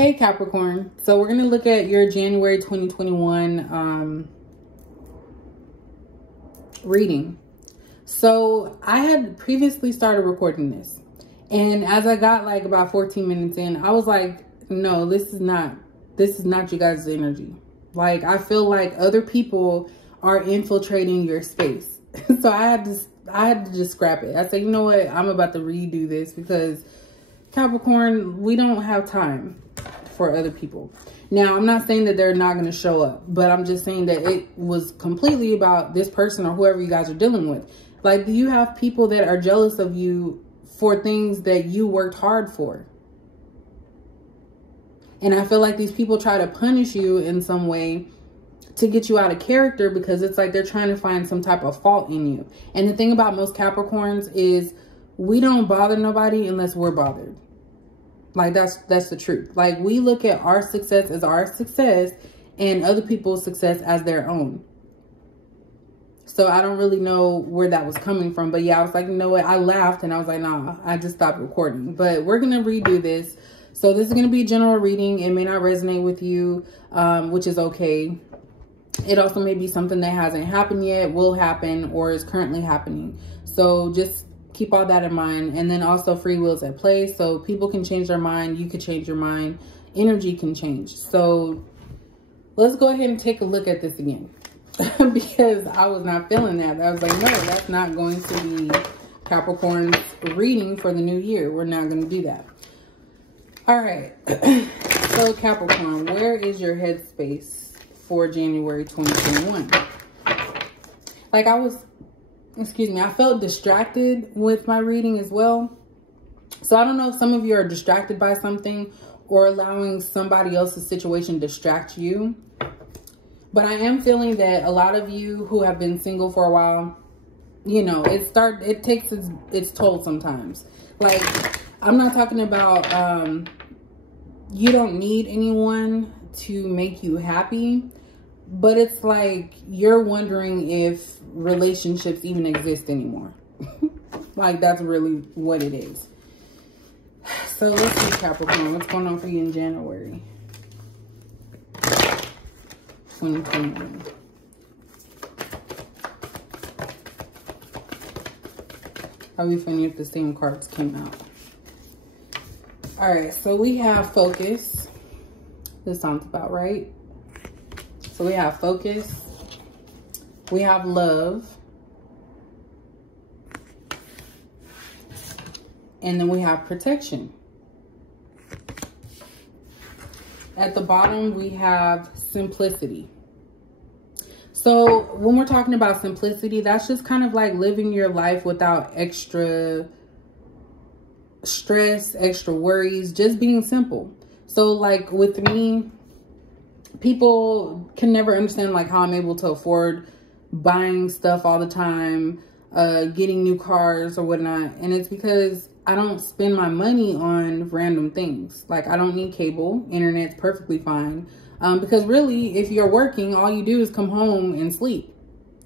Hey Capricorn, so we're going to look at your January 2021 reading. So I had previously started recording this, and as I got like about 14 minutes in, I was like, no, this is not you guys' energy. Like, I feel like other people are infiltrating your space. So I had to just scrap it. I said, you know what, I'm about to redo this because Capricorn, we don't have time for other people. Now, I'm not saying that they're not going to show up, but I'm just saying that it was completely about this person or whoever you guys are dealing with. Like, do you have people that are jealous of you for things that you worked hard for? And I feel like these people try to punish you in some way to get you out of character, because it's like they're trying to find some type of fault in you. And the thing about most Capricorns is we don't bother nobody unless we're bothered. Like, that's the truth. Like, we look at our success as our success and other people's success as their own. So I don't really know where that was coming from. But yeah, I was like, you know what? I laughed and I was like, nah, I just stopped recording. But we're going to redo this. So this is going to be a general reading. It may not resonate with you, which is okay. It also may be something that hasn't happened yet, will happen, or is currently happening. So just keep all that in mind. And then also free will is at play. So people can change their mind. You could change your mind. Energy can change. So let's go ahead and take a look at this again. Because I was not feeling that. I was like, no, that's not going to be Capricorn's reading for the new year. We're not going to do that. All right. So Capricorn, where is your headspace for January 2021? Like, I felt distracted with my reading as well. So I don't know if some of you are distracted by something or allowing somebody else's situation distract you. But I am feeling that a lot of you who have been single for a while, you know, it takes its toll sometimes. Like, I'm not talking about, you don't need anyone to make you happy, but it's like you're wondering if relationships even exist anymore. Like, that's really what it is. So let's see, Capricorn, what's going on for you in January 2021? Probably funny if the same cards came out. All right, so we have focus. This sounds about right. So we have focus. We have love. And then we have protection. At the bottom, we have simplicity. So when we're talking about simplicity, that's just kind of like living your life without extra stress, extra worries, just being simple. So like with me, people can never understand like how I'm able to afford buying stuff all the time, getting new cars or whatnot. And it's because I don't spend my money on random things. Like, I don't need cable. Internet's perfectly fine. Because really, if you're working, all you do is come home and sleep.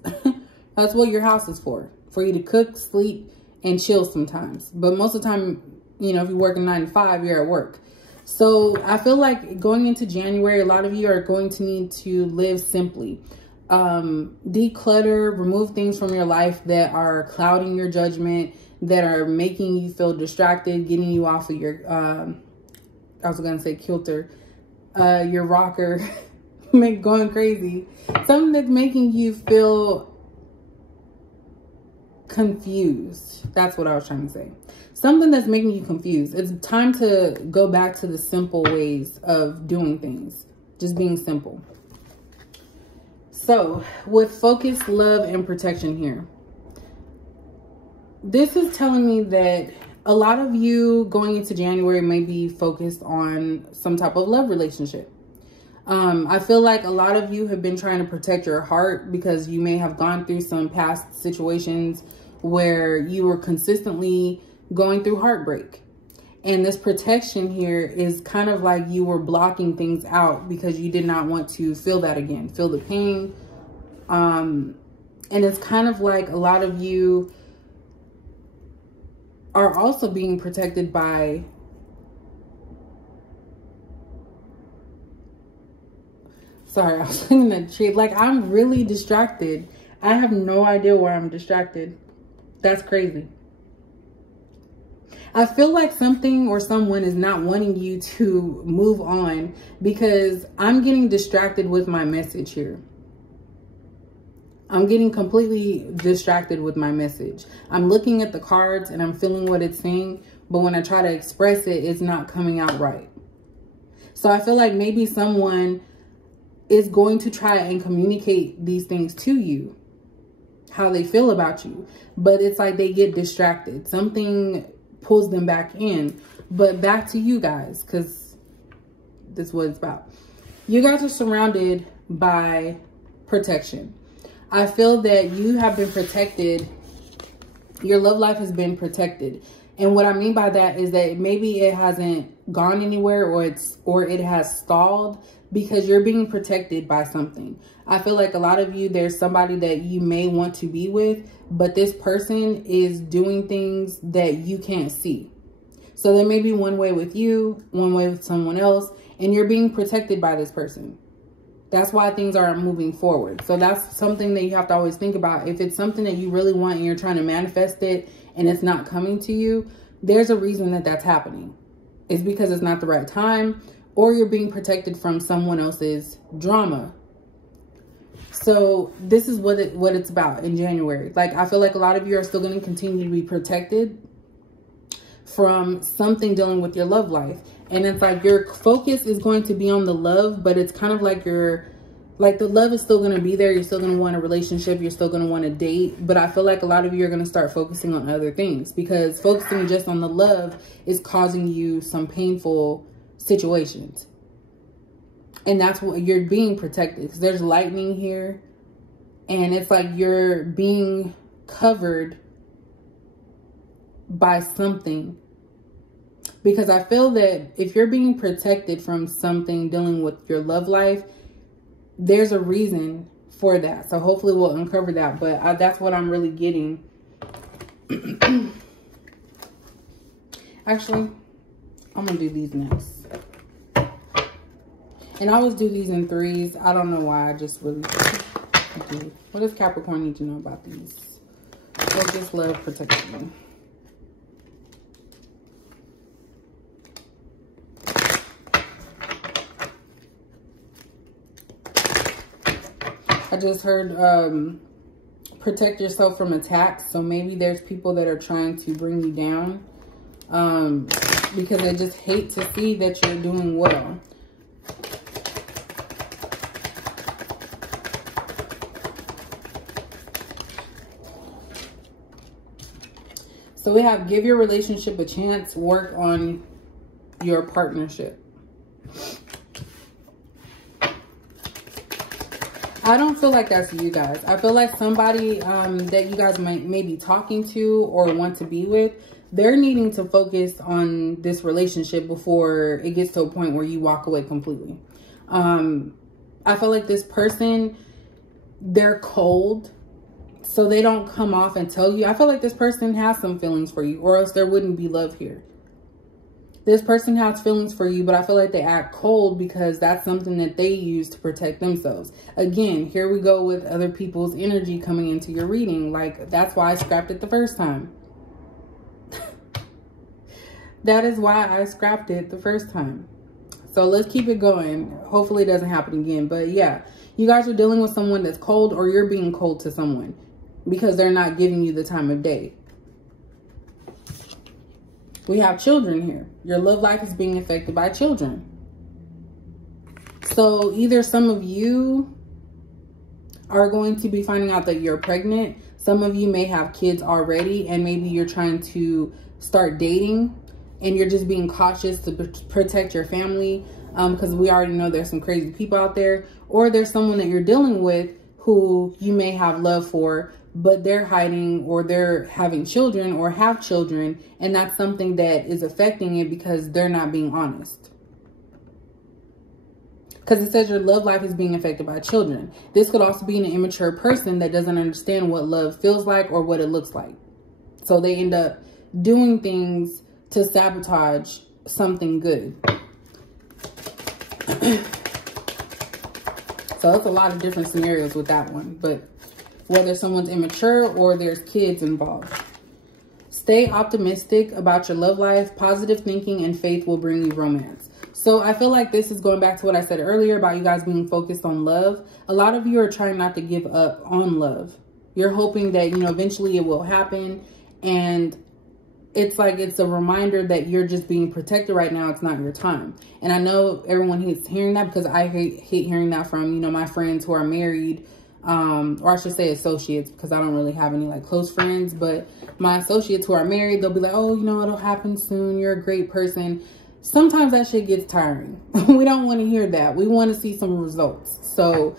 That's what your house is for you to cook, sleep, and chill sometimes. But most of the time, you know, if you're working 9 to 5, you're at work. So I feel like going into January, a lot of you are going to need to live simply. Declutter, remove things from your life that are clouding your judgment, that are making you feel distracted, getting you off of your, I was going to say kilter, your rocker, going crazy. Something that's making you feel confused. That's what I was trying to say. Something that's making you confused. It's time to go back to the simple ways of doing things. Just being simple. So with focus, love, and protection here, this is telling me that a lot of you going into January may be focused on some type of love relationship. I feel like a lot of you have been trying to protect your heart because you may have gone through some past situations where you were consistently going through heartbreak. And this protection here is kind of like you were blocking things out because you did not want to feel that again, feel the pain. And it's kind of like a lot of you are also being protected by Sorry, I was looking at the tree. Like, I'm really distracted. I have no idea why I'm distracted. That's crazy. I feel like something or someone is not wanting you to move on because I'm getting distracted with my message here. I'm getting completely distracted with my message. I'm looking at the cards and I'm feeling what it's saying, but when I try to express it, it's not coming out right. So I feel like maybe someone is going to try and communicate these things to you, how they feel about you, but it's like they get distracted. Something pulls them back in. But back to you guys, because this is what it's about. You guys are surrounded by protection. I feel that you have been protected. Your love life has been protected. And what I mean by that is that maybe it hasn't gone anywhere, or it has stalled because you're being protected by something. I feel like a lot of you, there's somebody that you may want to be with, but this person is doing things that you can't see. So there may be one way with you, one way with someone else, and you're being protected by this person. That's why things aren't moving forward. So that's something that you have to always think about. If it's something that you really want and you're trying to manifest it and it's not coming to you, there's a reason that that's happening. It's because it's not the right time, or you're being protected from someone else's drama. So this is what it's about in January. Like, I feel like a lot of you are still going to continue to be protected from something dealing with your love life. And it's like your focus is going to be on the love, but it's kind of like the love is still going to be there. You're still going to want a relationship. You're still going to want to date. But I feel like a lot of you are going to start focusing on other things, because focusing just on the love is causing you some painful situations. And that's what you're being protected, because there's lightning here. And it's like you're being covered by something. Because I feel that if you're being protected from something dealing with your love life, there's a reason for that. So hopefully we'll uncover that. But that's what I'm really getting. Actually, I'm going to do these next. And I always do these in threes. I don't know why. I just really do. What does Capricorn need to know about these? What does love protect you? I just heard protect yourself from attacks. So maybe there's people that are trying to bring you down because they just hate to see that you're doing well. So we have give your relationship a chance, work on your partnership. I don't feel like that's you guys. I feel like somebody that you guys may be talking to or want to be with, they're needing to focus on this relationship before it gets to a point where you walk away completely. I feel like this person, they're cold, so they don't come off and tell you. I feel like this person has some feelings for you, or else there wouldn't be love here. This person has feelings for you, but I feel like they act cold because that's something that they use to protect themselves. Again, here we go with other people's energy coming into your reading. Like, that's why I scrapped it the first time. That is why I scrapped it the first time. So let's keep it going. Hopefully it doesn't happen again. But yeah, you guys are dealing with someone that's cold, or you're being cold to someone because they're not giving you the time of day. We have children here. Your love life is being affected by children. So either some of you are going to be finding out that you're pregnant. Some of you may have kids already, and maybe you're trying to start dating and you're just being cautious to protect your family because we already know there's some crazy people out there. Or there's someone that you're dealing with who you may have love for, but they're hiding, or they're having children or have children, and that's something that is affecting it because they're not being honest. Because it says your love life is being affected by children. This could also be an immature person that doesn't understand what love feels like or what it looks like. So they end up doing things to sabotage something good. So it's a lot of different scenarios with that one. But whether someone's immature or there's kids involved. Stay optimistic about your love life. Positive thinking and faith will bring you romance. So I feel like this is going back to what I said earlier about you guys being focused on love. A lot of you are trying not to give up on love. You're hoping that, you know, eventually it will happen. And it's like, it's a reminder that you're just being protected right now. It's not your time. And I know everyone hates hearing that, because I hate hearing that from, you know, my friends who are married, or I should say associates, because I don't really have any like close friends, but my associates who are married, they'll be like, oh, you know, it'll happen soon. You're a great person. Sometimes that shit gets tiring. We don't want to hear that. We want to see some results. So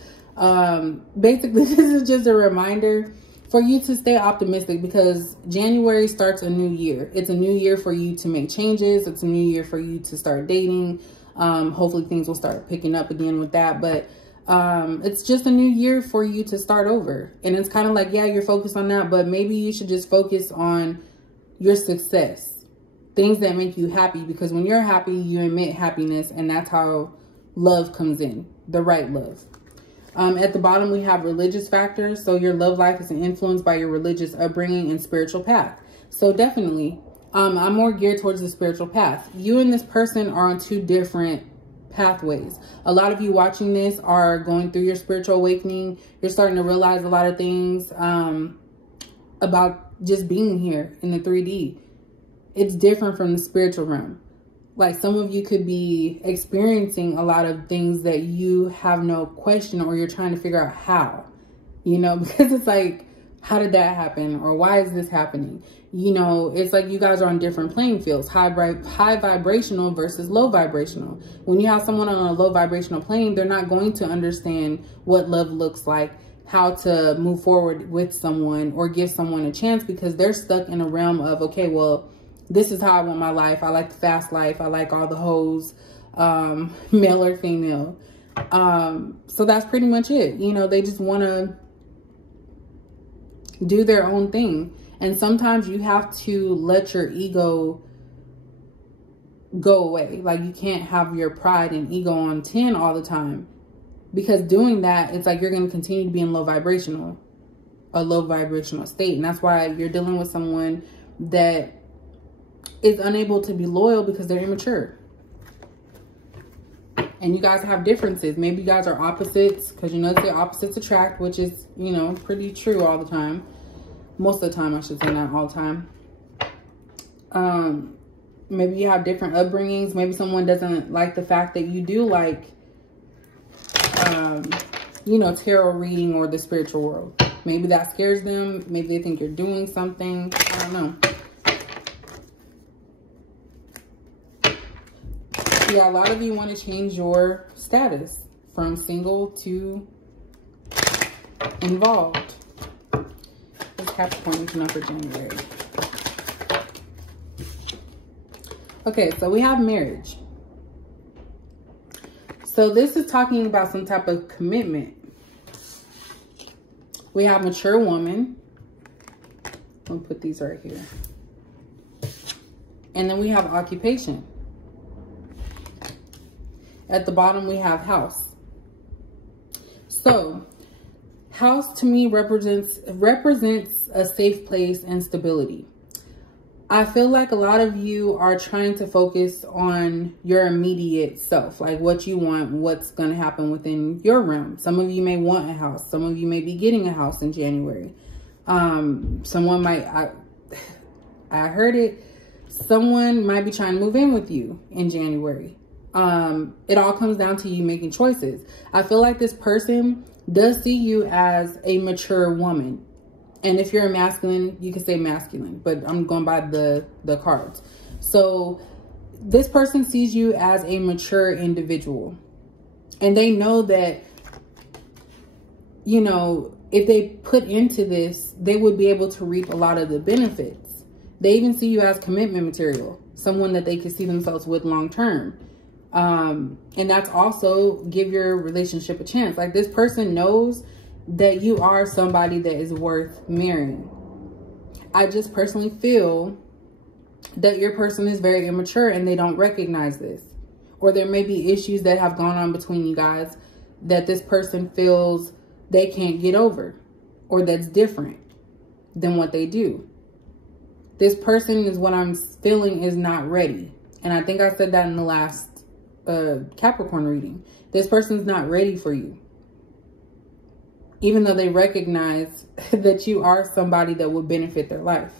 basically, this is just a reminder for you to stay optimistic, because January starts a new year. It's a new year for you to make changes. It's a new year for you to start dating. Hopefully things will start picking up again with that. But it's just a new year for you to start over. And it's kind of like, yeah, you're focused on that, but maybe you should just focus on your success. Things that make you happy, because when you're happy, you emit happiness, and that's how love comes in, the right love. At the bottom, we have religious factors. So your love life is influenced by your religious upbringing and spiritual path. So definitely, I'm more geared towards the spiritual path. You and this person are on two different pathways. A lot of you watching this are going through your spiritual awakening. You're starting to realize a lot of things about just being here in the 3D. It's different from the spiritual realm. Like, some of you could be experiencing a lot of things that you have no question, or you're trying to figure out how, you know, because it's like, how did that happen? Or why is this happening? You know, it's like you guys are on different playing fields, high vibrational versus low vibrational. When you have someone on a low vibrational plane, they're not going to understand what love looks like, how to move forward with someone or give someone a chance, because they're stuck in a realm of, okay, well, this is how I want my life. I like the fast life. I like all the hoes, male or female. So that's pretty much it. You know, they just want to do their own thing. And sometimes you have to let your ego go away. Like, you can't have your pride and ego on 10 all the time, because doing that, it's like you're going to continue to be in a low vibrational state. And that's why you're dealing with someone that is unable to be loyal, because they're immature. And you guys have differences. Maybe you guys are opposites, because you know they say opposites attract, which is, you know, pretty true all the time. Most of the time, I should say, not all the time. Maybe you have different upbringings. Maybe someone doesn't like the fact that you do like, you know, tarot reading or the spiritual world. Maybe that scares them. Maybe they think you're doing something. I don't know. Yeah, a lot of you want to change your status from single to involved. This Capricorn is not for January. Okay, so we have marriage. So this is talking about some type of commitment. We have mature woman. I'll put these right here. And then we have occupation. At the bottom, we have house. So house to me represents a safe place and stability. I feel like a lot of you are trying to focus on your immediate self, like what you want, what's going to happen within your realm. Some of you may want a house. Some of you may be getting a house in January. Someone might, I heard it, someone might be trying to move in with you in January. It all comes down to you making choices. I feel like this person does see you as a mature woman. And if you're a masculine, you can say masculine, but I'm going by the cards. So this person sees you as a mature individual. And they know that, you know, if they put into this, they would be able to reap a lot of the benefits. They even see you as commitment material, someone that they could see themselves with long term. And that's also give your relationship a chance. Like, this person knows that you are somebody that is worth marrying. I just personally feel that your person is very immature and they don't recognize this. Or there may be issues that have gone on between you guys that this person feels they can't get over, or that's different than what they do. This person is, what I'm feeling, is not ready. And I think I said that in the last Capricorn reading. This person's not ready for you. Even though they recognize that you are somebody that will benefit their life.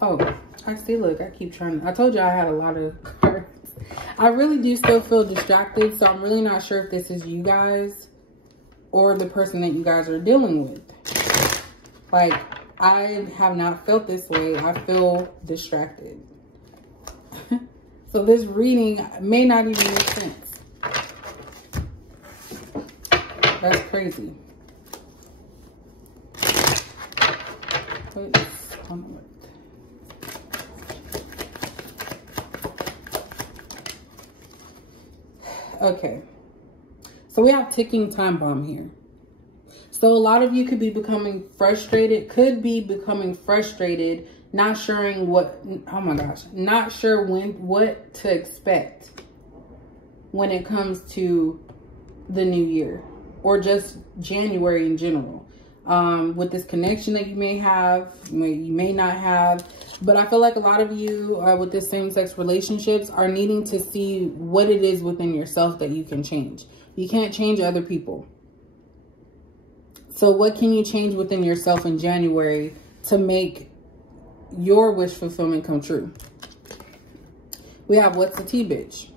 Oh, I see. Look, I keep trying. I told you I had a lot of cards. I really do still feel distracted. So I'm really not sure if this is you guys or the person that you guys are dealing with. Like, I have not felt this way. I feel distracted. So this reading may not even make sense. That's crazy. Okay. So we have ticking time bomb here. So a lot of you could be becoming frustrated, not sure what to expect when it comes to the new year, or just January in general. With this connection that you may have, you may not have, but I feel like a lot of you with this same-sex relationships are needing to see what it is within yourself that you can change. You can't change other people. So what can you change within yourself in January to make your wish fulfillment come true? We have, what's the tea, bitch?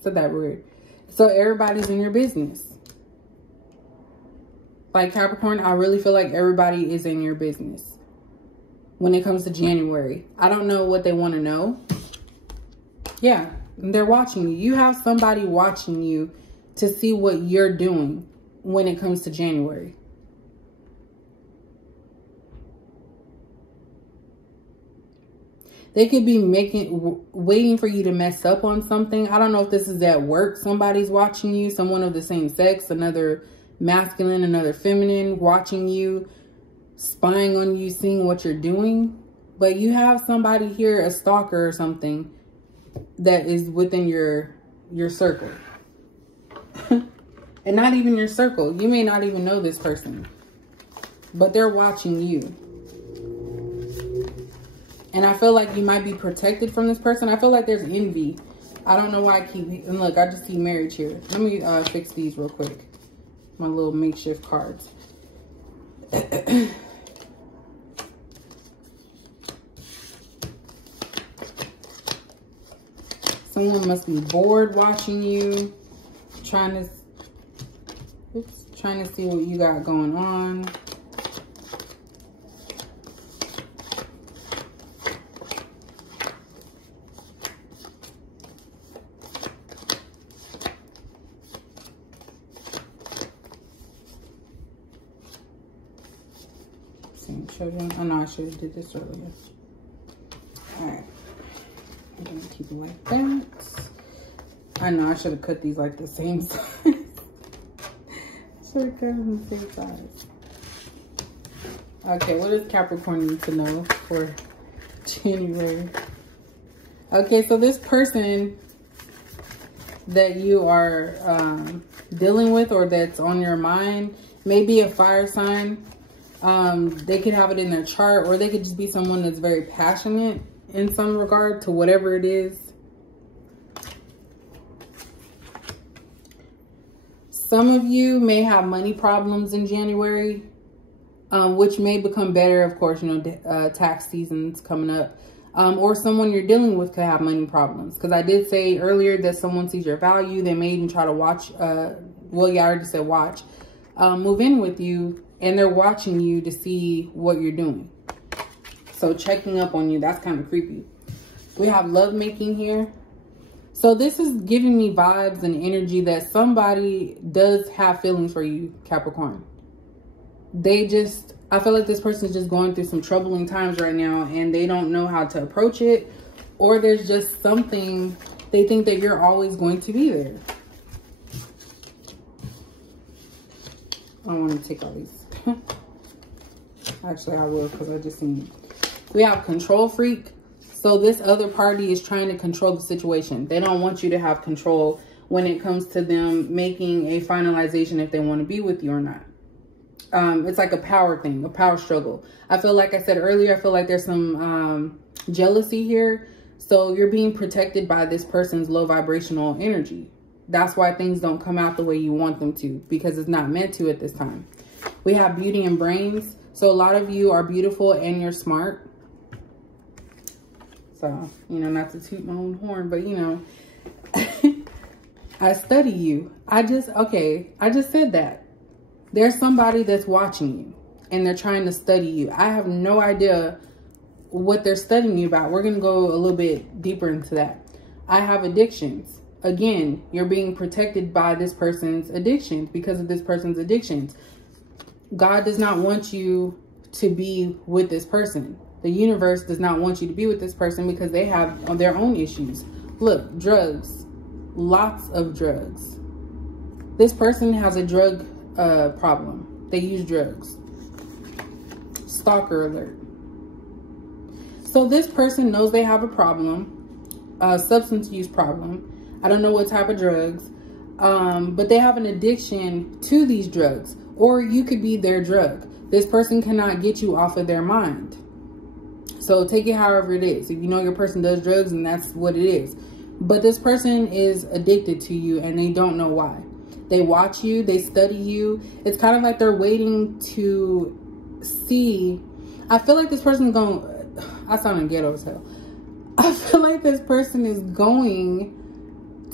Said that weird. So everybody's in your business. Like, Capricorn, I really feel like everybody is in your business when it comes to January. I don't know what they want to know. Yeah, they're watching you. You have somebody watching you to see what you're doing when it comes to January. They could be waiting for you to mess up on something. I don't know if this is at work. Somebody's watching you, someone of the same sex, another masculine, another feminine, watching you, spying on you, seeing what you're doing. But you have somebody here, a stalker or something, that is within your circle. And not even your circle. You may not even know this person, but they're watching you. And I feel like you might be protected from this person. I feel like there's envy. I don't know why I keep... And look, I just see marriage here. Let me fix these real quick. My little makeshift cards. Someone must be bored watching you. Trying to see what you got going on. Same children. Oh no, I should have did this earlier. Alright. I'm gonna keep it like that. I know I should have cut these like the same size. Should have cut them the same size. Okay, what does Capricorn need to know for January? Okay, so this person that you are dealing with, or that's on your mind, may be a fire sign. They could have it in their chart, or they could just be someone that's very passionate in some regard to whatever it is. Some of you may have money problems in January, which may become better, of course, you know, tax season's coming up. Or someone you're dealing with could have money problems. Because I did say earlier that someone sees your value. They may even try to watch, well, yeah, I already said watch, move in with you. And they're watching you to see what you're doing. So checking up on you, that's kind of creepy. We have lovemaking here. So this is giving me vibes and energy that somebody does have feelings for you, Capricorn. I feel like this person is just going through some troubling times right now and they don't know how to approach it. Or there's just something, they think that you're always going to be there. I don't want to take all these. Actually, I will, because I just seen it. We have control freak. So this other party is trying to control the situation. They don't want you to have control when it comes to them making a finalization if they want to be with you or not. It's like a power thing, a power struggle. I feel like I said earlier, I feel like there's some jealousy here. So you're being protected by this person's low vibrational energy. That's why things don't come out the way you want them to, because it's not meant to at this time. We have beauty and brains. So a lot of you are beautiful and you're smart. So, you know, not to toot my own horn, but you know, I study you. I just said that. There's somebody that's watching you and they're trying to study you. I have no idea what they're studying you about. We're going to go a little bit deeper into that. I have addictions. Again, you're being protected by this person's addictions because of this person's addictions. God does not want you to be with this person. The universe does not want you to be with this person because they have their own issues. Look, drugs. Lots of drugs. This person has a drug problem. They use drugs. Stalker alert. So this person knows they have a problem, a substance use problem. I don't know what type of drugs, but they have an addiction to these drugs, or you could be their drug. This person cannot get you off of their mind. So take it however it is. If you know your person does drugs, and that's what it is. But this person is addicted to you and they don't know why. They watch you, they study you. It's kind of like they're waiting to see. I feel like this person is going, I sound ghetto as hell. I feel like this person is going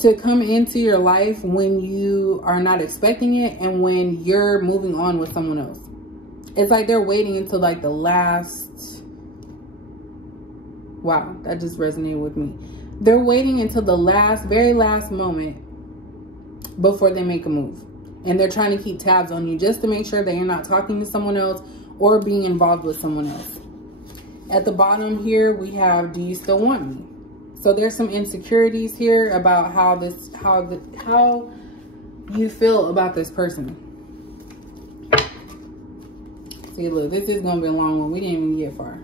to come into your life when you are not expecting it and when you're moving on with someone else. It's like they're waiting until like the last, wow, that just resonated with me. They're waiting until the very last moment before they make a move. And they're trying to keep tabs on you just to make sure that you're not talking to someone else or being involved with someone else. At the bottom here, we have, do you still want me? So there's some insecurities here about how you feel about this person. See, look, this is going to be a long one. We didn't even get far.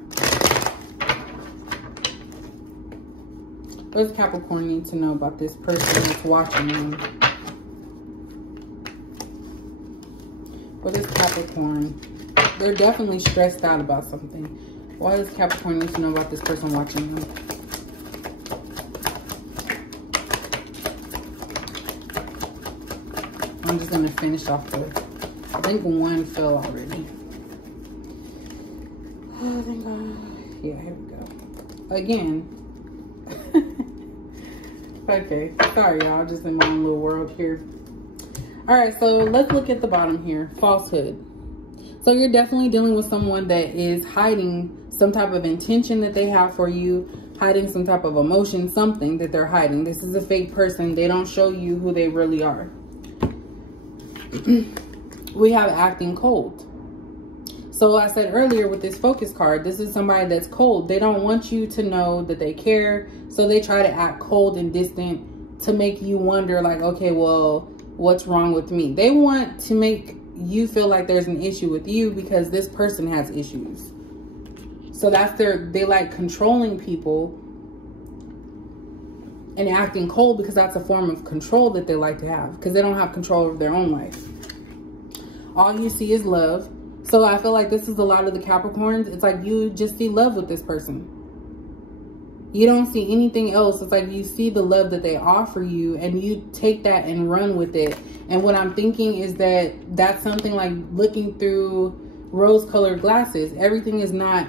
What does Capricorn need to know about this person that's watching them? What is Capricorn? They're definitely stressed out about something. Why does Capricorn need to know about this person watching them? I'm just going to finish off the... I think one fell already. Oh, thank God. Yeah, here we go. Again. Okay. Sorry, y'all. Just in my own little world here. All right, so let's look at the bottom here. Falsehood. So you're definitely dealing with someone that is hiding some type of intention that they have for you, hiding some type of emotion, something that they're hiding. This is a fake person. They don't show you who they really are. We have acting cold. So I said earlier with this focus card, this is somebody that's cold. They don't want you to know that they care. So they try to act cold and distant to make you wonder like, okay, well, what's wrong with me? They want to make you feel like there's an issue with you because this person has issues. So that's they like controlling people and acting cold because that's a form of control that they like to have because they don't have control over their own life. All you see is love. So I feel like this is a lot of the Capricorns. It's like you just see love with this person. You don't see anything else. It's like you see the love that they offer you and you take that and run with it. And what I'm thinking is that that's something like looking through rose-colored glasses. Everything is not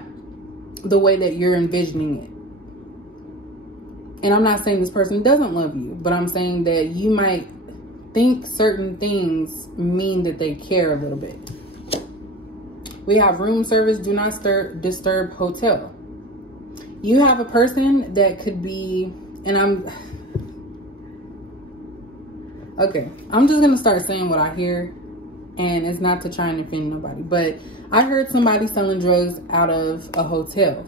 the way that you're envisioning it. And I'm not saying this person doesn't love you, but I'm saying that you might think certain things mean that they care a little bit. We have room service, do not disturb hotel. You have a person that could be, and I'm just going to start saying what I hear, and it's not to try and offend nobody, but I heard somebody selling drugs out of a hotel,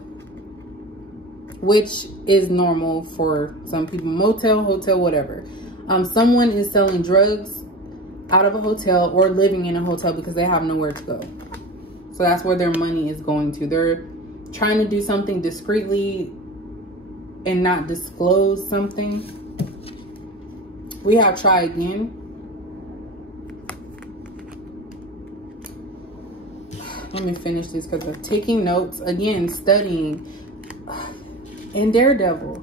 which is normal for some people, motel, hotel, whatever. Someone is selling drugs out of a hotel or living in a hotel because they have nowhere to go. So that's where their money is going to. They're trying to do something discreetly and not disclose something. We have try again. Let me finish this because I'm taking notes. Again, studying. And Daredevil.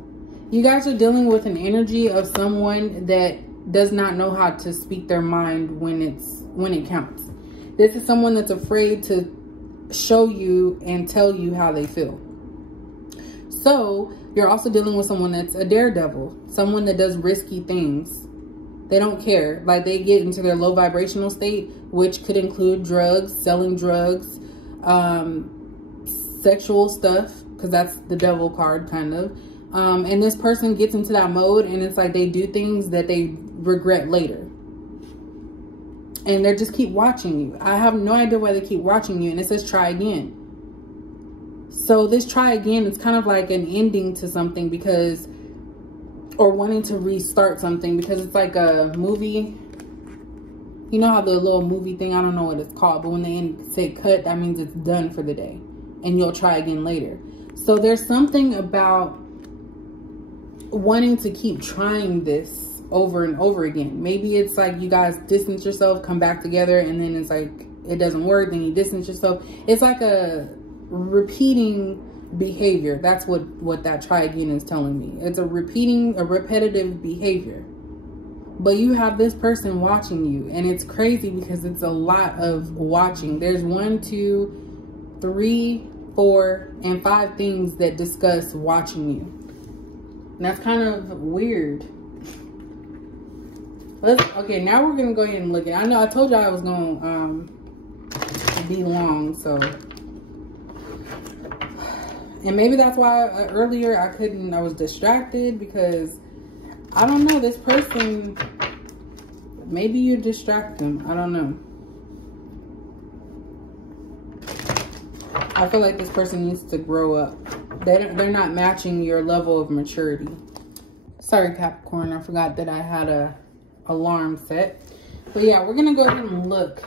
You guys are dealing with an energy of someone that does not know how to speak their mind when it counts. This is someone that's afraid to show you and tell you how they feel. So you're also dealing with someone that's a daredevil, someone that does risky things. They don't care. Like, they get into their low vibrational state, which could include drugs, selling drugs, sexual stuff, because that's the devil card, kind of. And this person gets into that mode, and it's like they do things that they regret later. And they just keep watching you. I have no idea why they keep watching you. And it says try again. So this try again is kind of like an ending to something, because, or wanting to restart something, because it's like a movie. You know how the little movie thing, I don't know what it's called, but when they say cut, that means it's done for the day. And you'll try again later. So there's something about wanting to keep trying this over and over again. Maybe it's like you guys distance yourself, come back together, and then it's like it doesn't work, then you distance yourself. It's like a repeating behavior. That's what that try again is telling me. It's a repetitive behavior. But you have this person watching you, and it's crazy because it's a lot of watching. There's 1, 2, 3, 4, and 5 things that discuss watching you. And that's kind of weird. Okay, now we're gonna go ahead and look at it. I know I told y'all I was gonna be long, so, and maybe that's why earlier I was distracted, because I don't know, this person, maybe you distract them, I don't know. I feel like this person needs to grow up. They're not matching your level of maturity. Sorry, Capricorn, I forgot that I had a alarm set. But yeah, we're gonna go ahead and look.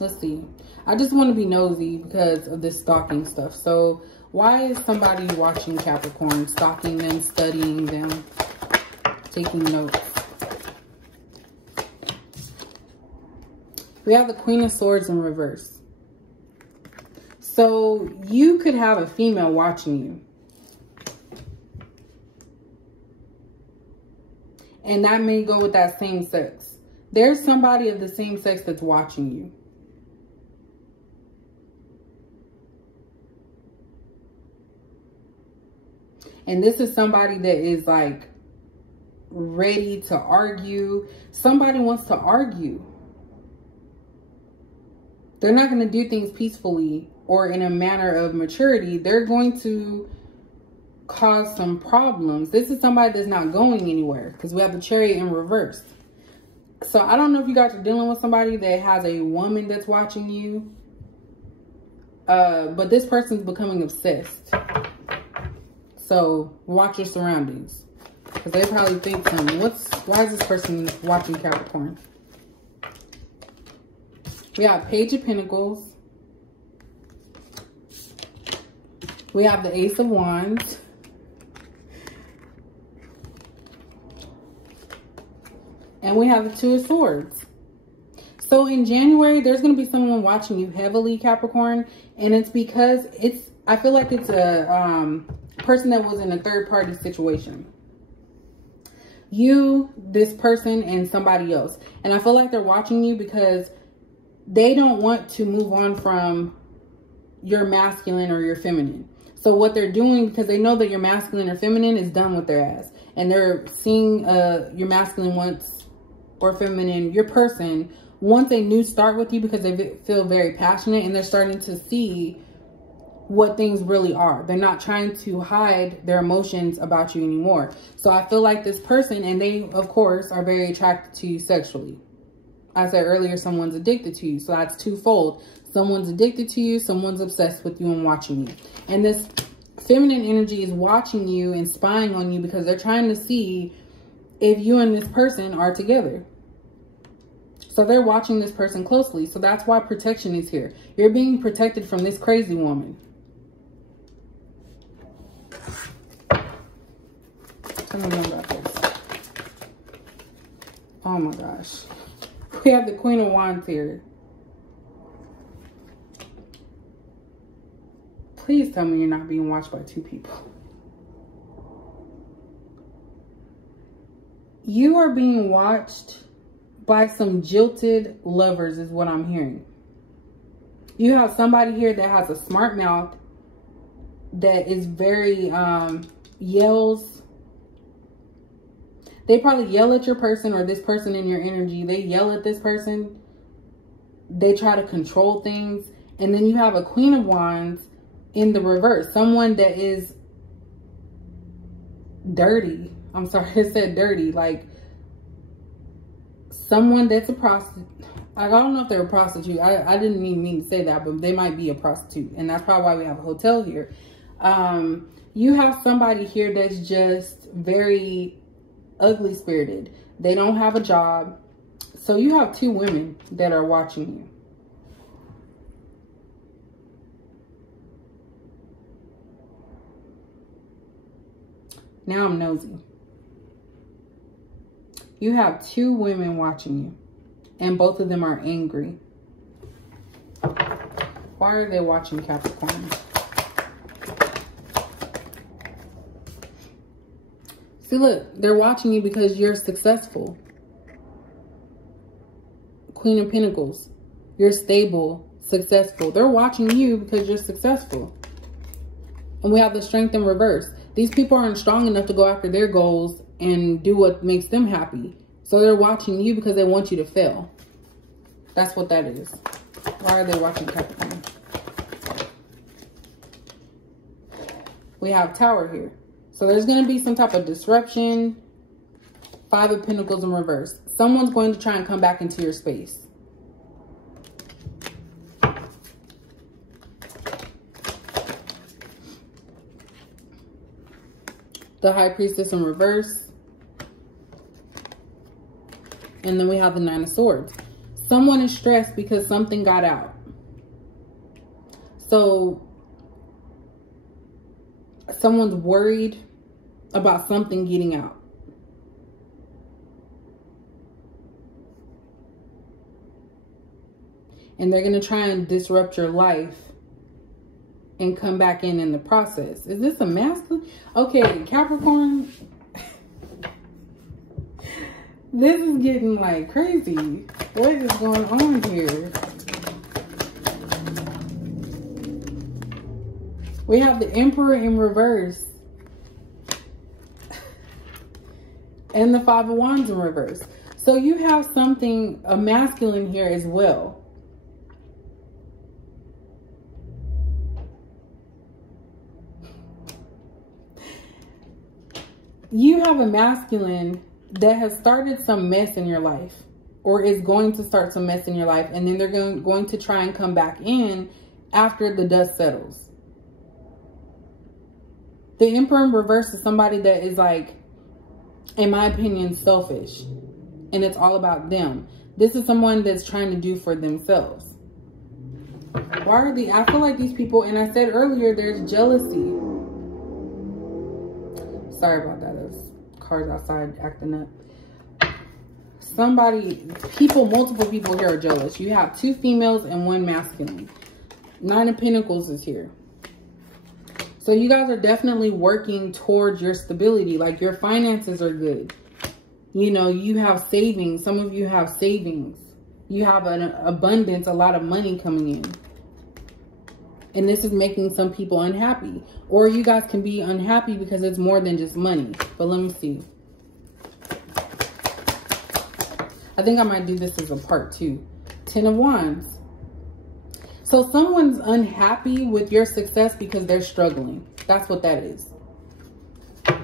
Let's see. I just want to be nosy because of this stalking stuff. So why is somebody watching Capricorn, stalking them, studying them, taking notes? We have the Queen of Swords in reverse. So you could have a female watching you. And that may go with that same sex. There's somebody of the same sex that's watching you. And this is somebody that is like ready to argue. Somebody wants to argue. They're not going to do things peacefully or in a manner of maturity. They're going to cause some problems. This is somebody that's not going anywhere, because we have the Chariot in reverse. So I don't know if you guys are dealing with somebody that has a woman that's watching you. But this person's becoming obsessed. So watch your surroundings, because they probably think something. Why is this person watching Capricorn? We have Page of Pentacles. We have the Ace of Wands. And we have the Two of Swords. So in January, there's going to be someone watching you heavily, Capricorn. And it's because I feel like it's a person that was in a third party situation. You, this person, and somebody else. And I feel like they're watching you because they don't want to move on from your masculine or your feminine. So what they're doing, because they know that your masculine or feminine is done with their ass. And they're seeing your masculine wants, or feminine, your person wants a new start with you, because they feel very passionate, and they're starting to see what things really are. They're not trying to hide their emotions about you anymore. So I feel like this person, and they of course are very attracted to you sexually. I said earlier, someone's addicted to you. So that's twofold. Someone's addicted to you, someone's obsessed with you and watching you. And this feminine energy is watching you and spying on you, because they're trying to see if you and this person are together. So they're watching this person closely. So that's why protection is here. You're being protected from this crazy woman. Tell me more about this. Oh my gosh. We have the Queen of Wands here. Please tell me you're not being watched by two people. You are being watched by some jilted lovers is what I'm hearing. You have somebody here that has a smart mouth, that is very, yells. They probably yell at your person or this person in your energy. They yell at this person. They try to control things. And then you have a Queen of Wands in the reverse. Someone that is dirty. I'm sorry, I said dirty. Like someone that's a prostitute. I don't know if they're a prostitute. I didn't even mean to say that, but they might be a prostitute. And that's probably why we have a hotel here. You have somebody here that's just very ugly spirited. They don't have a job. So you have two women that are watching you. Now I'm nosy. You have two women watching you, and both of them are angry. Why are they watching Capricorn? See, look, they're watching you because you're successful. Queen of Pentacles. You're stable, successful. They're watching you because you're successful. And we have the Strength in reverse. These people aren't strong enough to go after their goals and do what makes them happy. So they're watching you because they want you to fail. That's what that is. Why are they watching Capricorn? We have Tower here. So there's going to be some type of disruption. Five of Pentacles in reverse. Someone's going to try and come back into your space. The High Priestess in reverse. And then we have the Nine of Swords. Someone is stressed because something got out. So someone's worried about something getting out. And they're going to try and disrupt your life and come back in the process. Is this a masculine? Okay, Capricorn. This is getting like crazy. What is going on here? We have the Emperor in reverse. And the Five of Wands in reverse. So you have something, a masculine here as well. You have a masculine that has started some mess in your life, or is going to start some mess in your life, and then they're going to try and come back in after the dust settles. The Emperor in reverse is somebody that is, like, in my opinion, selfish, and it's all about them. This is someone that's trying to do for themselves. Why are they? I feel like these people, and I said earlier, there's jealousy. Sorry about that. There's cars outside acting up. Multiple people here are jealous. You have two females and one masculine. Nine of Pentacles is here. So you guys are definitely working towards your stability. Like your finances are good. You know, you have savings. Some of you have savings. You have an abundance, a lot of money coming in. And this is making some people unhappy. Or you guys can be unhappy because it's more than just money. But let me see. I think I might do this as a part 2. 10 of Wands. So someone's unhappy with your success because they're struggling. That's what that is.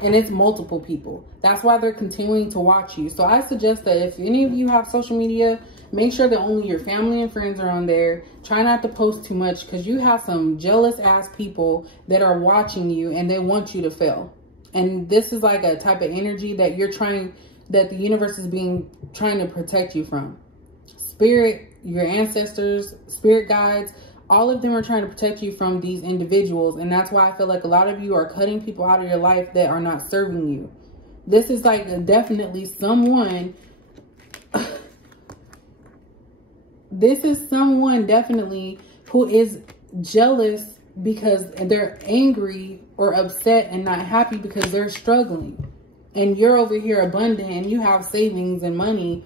And it's multiple people. That's why they're continuing to watch you. So I suggest that if any of you have social media, make sure that only your family and friends are on there. Try not to post too much because you have some jealous ass people that are watching you and they want you to fail. And this is like a type of energy that the universe is trying to protect you from. Spirit, your ancestors, spirit guides, all of them are trying to protect you from these individuals. And that's why I feel like a lot of you are cutting people out of your life that are not serving you. This is like definitely someone. This is someone definitely who is jealous because they're angry or upset and not happy because they're struggling. And you're over here abundant and you have savings and money.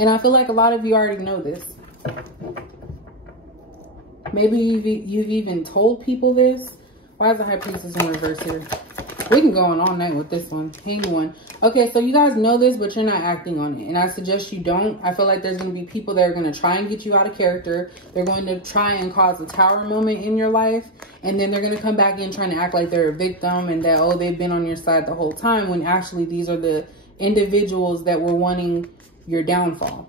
And I feel like a lot of you already know this. Maybe you've even told people this. Why is the High Priestess in reverse here? We can go on all night with this one. Hang one. Okay, so you guys know this, but you're not acting on it. And I suggest you don't. I feel like there's going to be people that are going to try and get you out of character. They're going to try and cause a tower moment in your life. And then they're going to come back in trying to act like they're a victim and that, oh, they've been on your side the whole time. When actually these are the individuals that were wanting your downfall.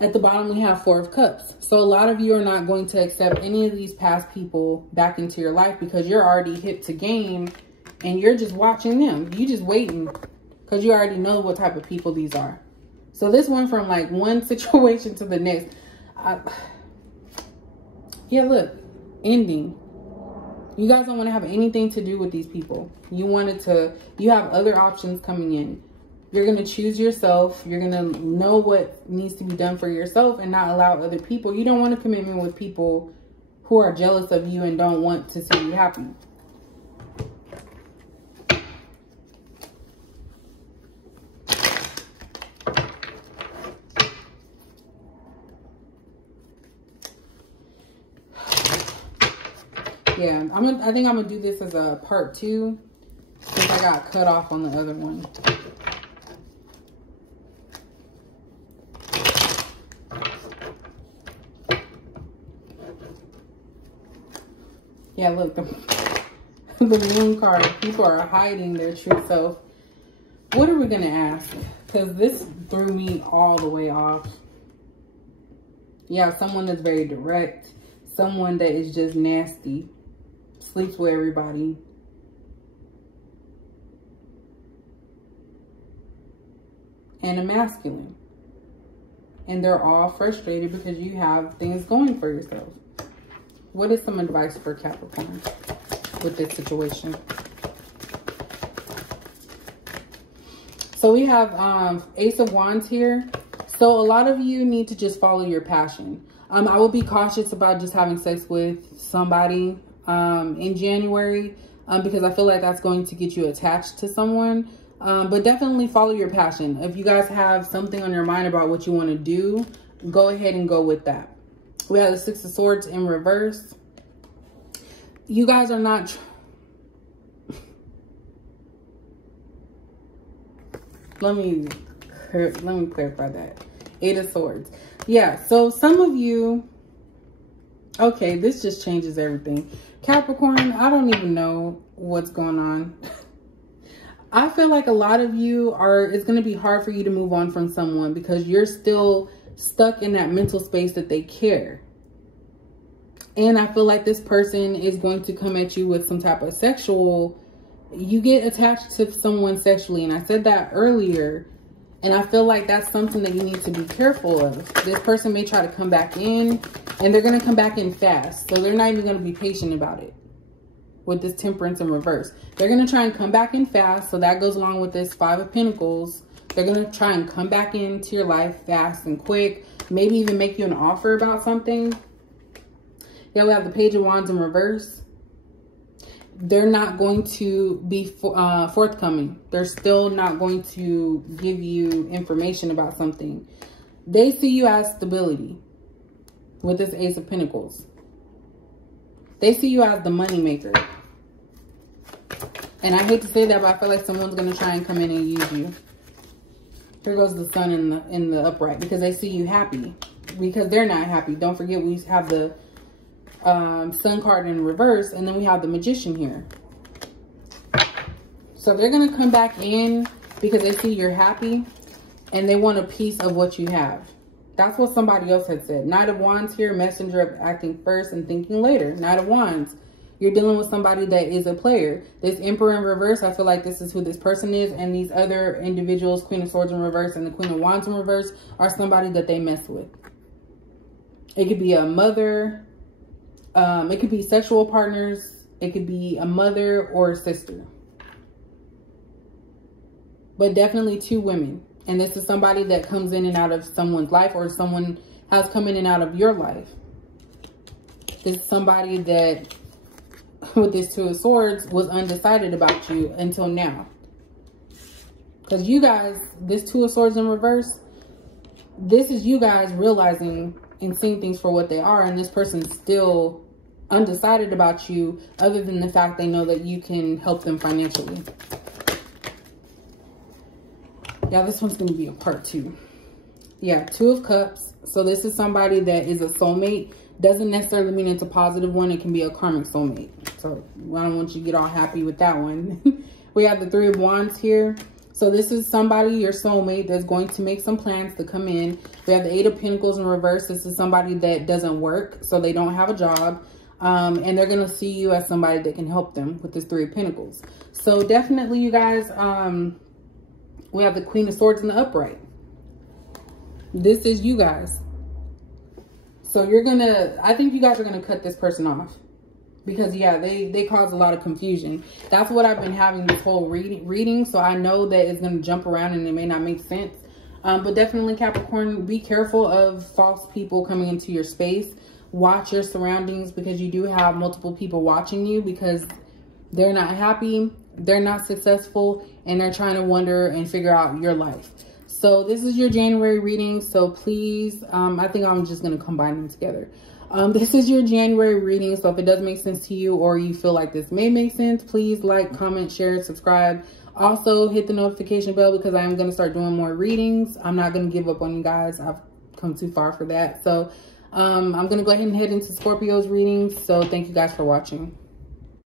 At the bottom, we have Four of Cups. So a lot of you are not going to accept any of these past people back into your life because you're already hip to game and you're just watching them. You just waiting because you already know what type of people these are. So this went from like one situation to the next. Yeah, look, ending. You guys don't want to have anything to do with these people. You have other options coming in. You're going to choose yourself. You're going to know what needs to be done for yourself and not allow other people. You don't want a commitment with people who are jealous of you and don't want to see you happy. Yeah, I think I'm going to do this as a part 2 since I got cut off on the other one. Yeah, look, the Moon card. People are hiding their true self. What are we going to ask? Because this threw me all the way off. Yeah, someone that's very direct. Someone that is just nasty. Sleeps with everybody. And a masculine. And they're all frustrated because you have things going for yourself. What is some advice for Capricorn with this situation? So we have Ace of Wands here. So a lot of you need to just follow your passion. I would be cautious about just having sex with somebody in January because I feel like that's going to get you attached to someone. But definitely follow your passion. If you guys have something on your mind about what you want to do, go ahead and go with that. We have the Six of Swords in reverse. You guys are not... Let me clarify that. Eight of Swords. Yeah, so some of you... Okay, this just changes everything. Capricorn, I don't even know what's going on. I feel like a lot of you it's going to be hard for you to move on from someone because you're still stuck in that mental space that they care. And I feel like this person is going to come at you with some type of sexual... You get attached to someone sexually. And I said that earlier. And I feel like that's something that you need to be careful of. This person may try to come back in. And they're going to come back in fast. So they're not even going to be patient about it. With this Temperance in reverse. They're going to try and come back in fast. So that goes along with this Five of Pentacles. They're going to try and come back into your life fast and quick. Maybe even make you an offer about something. Yeah, we have the Page of Wands in reverse. They're not going to be forthcoming. They're still not going to give you information about something. They see you as stability with this Ace of Pentacles. They see you as the money maker. And I hate to say that, but I feel like someone's going to try and come in and use you. Here goes the Sun in the upright because they see you happy. Because they're not happy. Don't forget we have the Sun card in reverse, and then we have the Magician here. So they're going to come back in because they see you're happy and they want a piece of what you have. That's what somebody else had said. Knight of Wands here, messenger of acting first and thinking later. Knight of Wands. You're dealing with somebody that is a player. This Emperor in reverse, I feel like this is who this person is. And these other individuals, Queen of Swords in reverse and the Queen of Wands in reverse, are somebody that they mess with. It could be a mother. It could be sexual partners. It could be a mother or a sister. But definitely two women. And this is somebody that comes in and out of someone's life, or someone has come in and out of your life. This is somebody that, with this Two of Swords, was undecided about you until now. Because you guys, this Two of Swords in reverse, this is you guys realizing and seeing things for what they are. And this person's still undecided about you, other than the fact they know that you can help them financially. Yeah, this one's going to be a part 2. Yeah, Two of Cups. So this is somebody that is a soulmate. Doesn't necessarily mean it's a positive one. It can be a karmic soulmate. So I don't want you to get all happy with that one. We have the Three of Wands here. So this is somebody, your soulmate, that's going to make some plans to come in. We have the Eight of Pentacles in reverse. This is somebody that doesn't work, so they don't have a job. And they're going to see you as somebody that can help them with this Three of Pentacles. So definitely, you guys, we have the Queen of Swords in the upright. This is you guys. So you're going to, I think you guys are going to cut this person off. Because, yeah, they cause a lot of confusion. That's what I've been having this whole reading. So I know that it's going to jump around and it may not make sense. But definitely, Capricorn, be careful of false people coming into your space. Watch your surroundings, because you do have multiple people watching you, because they're not happy, they're not successful, and they're trying to wonder and figure out your life. So this is your January reading. So please, I think I'm just going to combine them together. This is your January reading. So if it doesn't make sense to you, or you feel like this may make sense, please like, comment, share, subscribe. Also hit the notification bell, because I am going to start doing more readings. I'm not going to give up on you guys. I've come too far for that. So I'm going to go ahead and head into Scorpio's readings. So thank you guys for watching.